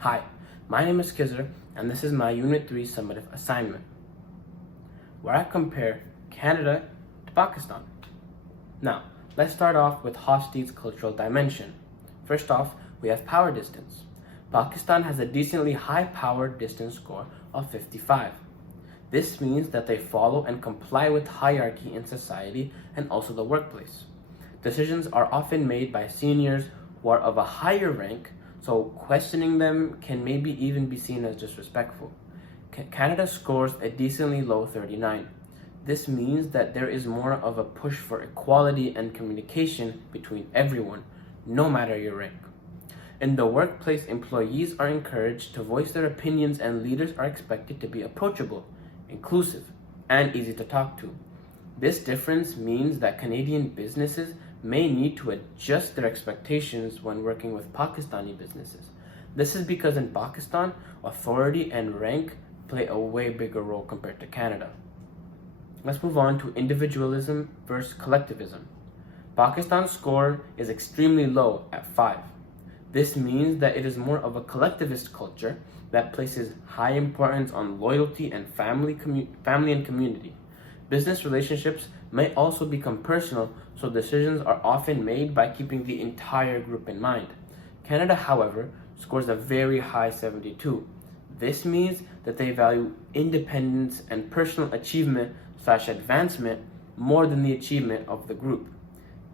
Hi, my name is Kizzer, and this is my Unit 3 summative assignment, where I compare Canada to Pakistan. Now, let's start off with Hofstede's cultural dimension. First off, we have power distance. Pakistan has a decently high power distance score of 55. This means that they follow and comply with hierarchy in society and also the workplace. Decisions are often made by seniors who are of a higher rank, so questioning them can maybe even be seen as disrespectful. Canada scores a decently low 39. This means that there is more of a push for equality and communication between everyone, no matter your rank. In the workplace, employees are encouraged to voice their opinions and leaders are expected to be approachable, inclusive, and easy to talk to. This difference means that Canadian businesses may need to adjust their expectations when working with Pakistani businesses. This is because in Pakistan, authority and rank play a way bigger role compared to Canada. Let's move on to individualism versus collectivism. Pakistan's score is extremely low at 5. This means that it is more of a collectivist culture that places high importance on loyalty and family and community. Business relationships may also become personal, so decisions are often made by keeping the entire group in mind. Canada, however, scores a very high 72. This means that they value independence and personal achievement/advancement more than the achievement of the group.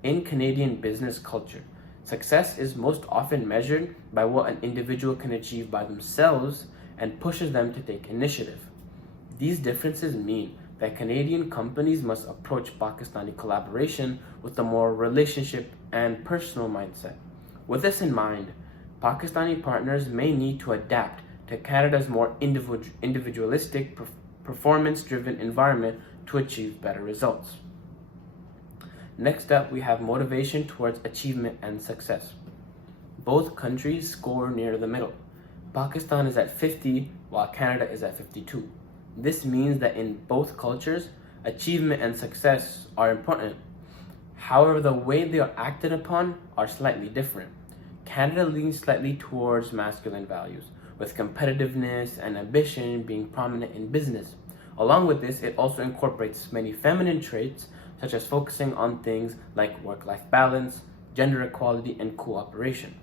In Canadian business culture, success is most often measured by what an individual can achieve by themselves and pushes them to take initiative. These differences mean that Canadian companies must approach Pakistani collaboration with a more relationship and personal mindset. With this in mind, Pakistani partners may need to adapt to Canada's more individualistic, performance-driven environment to achieve better results. Next up, we have motivation towards achievement and success. Both countries score near the middle. Pakistan is at 50, while Canada is at 52. This means that in both cultures, achievement and success are important. However, the way they are acted upon are slightly different. Canada leans slightly towards masculine values, with competitiveness and ambition being prominent in business. Along with this, it also incorporates many feminine traits, such as focusing on things like work-life balance, gender equality, and cooperation.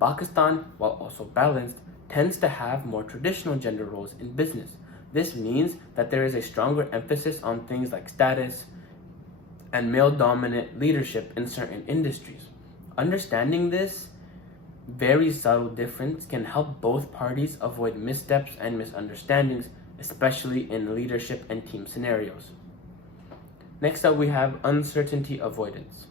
Pakistan, while also balanced, tends to have more traditional gender roles in business. This means that there is a stronger emphasis on things like status and male-dominant leadership in certain industries. Understanding this very subtle difference can help both parties avoid missteps and misunderstandings, especially in leadership and team scenarios. Next up, we have uncertainty avoidance.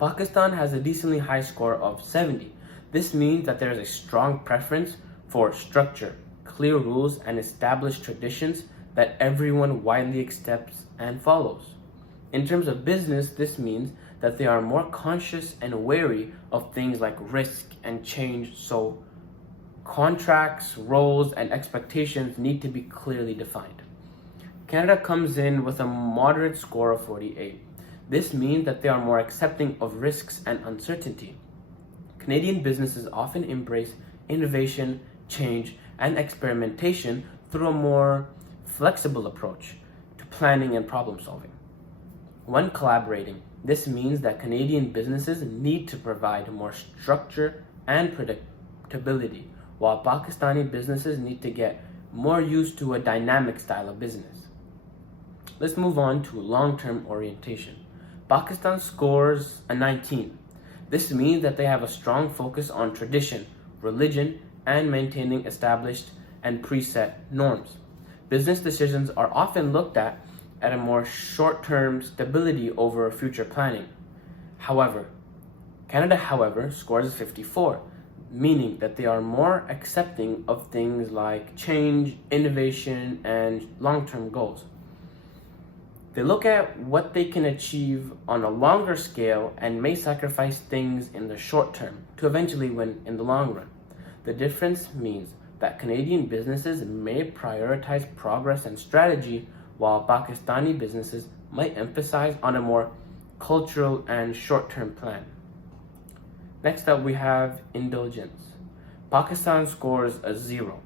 Pakistan has a decently high score of 70. This means that there is a strong preference for structure, clear rules, and established traditions that everyone widely accepts and follows. In terms of business, this means that they are more conscious and wary of things like risk and change, so contracts, roles, and expectations need to be clearly defined. Canada comes in with a moderate score of 48. This means that they are more accepting of risks and uncertainty. Canadian businesses often embrace innovation, change, and experimentation through a more flexible approach to planning and problem solving. When collaborating, this means that Canadian businesses need to provide more structure and predictability, while Pakistani businesses need to get more used to a dynamic style of business. Let's move on to long-term orientation. Pakistan scores a 19. This means that they have a strong focus on tradition, religion, and maintaining established and preset norms. Business decisions are often looked at a more short-term stability over future planning. Canada, scores 54, meaning that they are more accepting of things like change, innovation, and long-term goals. They look at what they can achieve on a longer scale and may sacrifice things in the short term to eventually win in the long run. The difference means that Canadian businesses may prioritize progress and strategy, while Pakistani businesses might emphasize on a more cultural and short-term plan. Next up, we have indulgence. Pakistan scores a 0,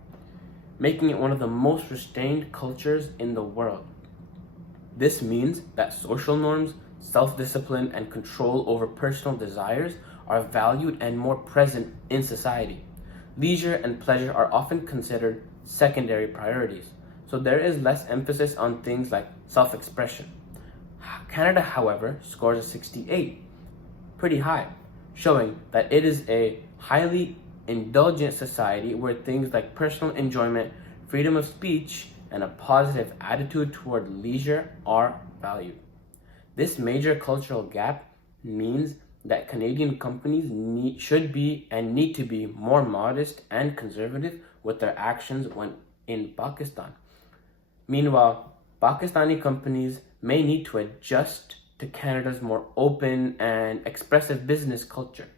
making it one of the most restrained cultures in the world. This means that social norms, self-discipline, and control over personal desires are valued and more present in society. Leisure and pleasure are often considered secondary priorities, so there is less emphasis on things like self-expression. Canada, however, scores a 68, pretty high, showing that it is a highly indulgent society where things like personal enjoyment, freedom of speech, and a positive attitude toward leisure are valued. This major cultural gap means that Canadian companies should be and need to be more modest and conservative with their actions when in Pakistan. Meanwhile, Pakistani companies may need to adjust to Canada's more open and expressive business culture.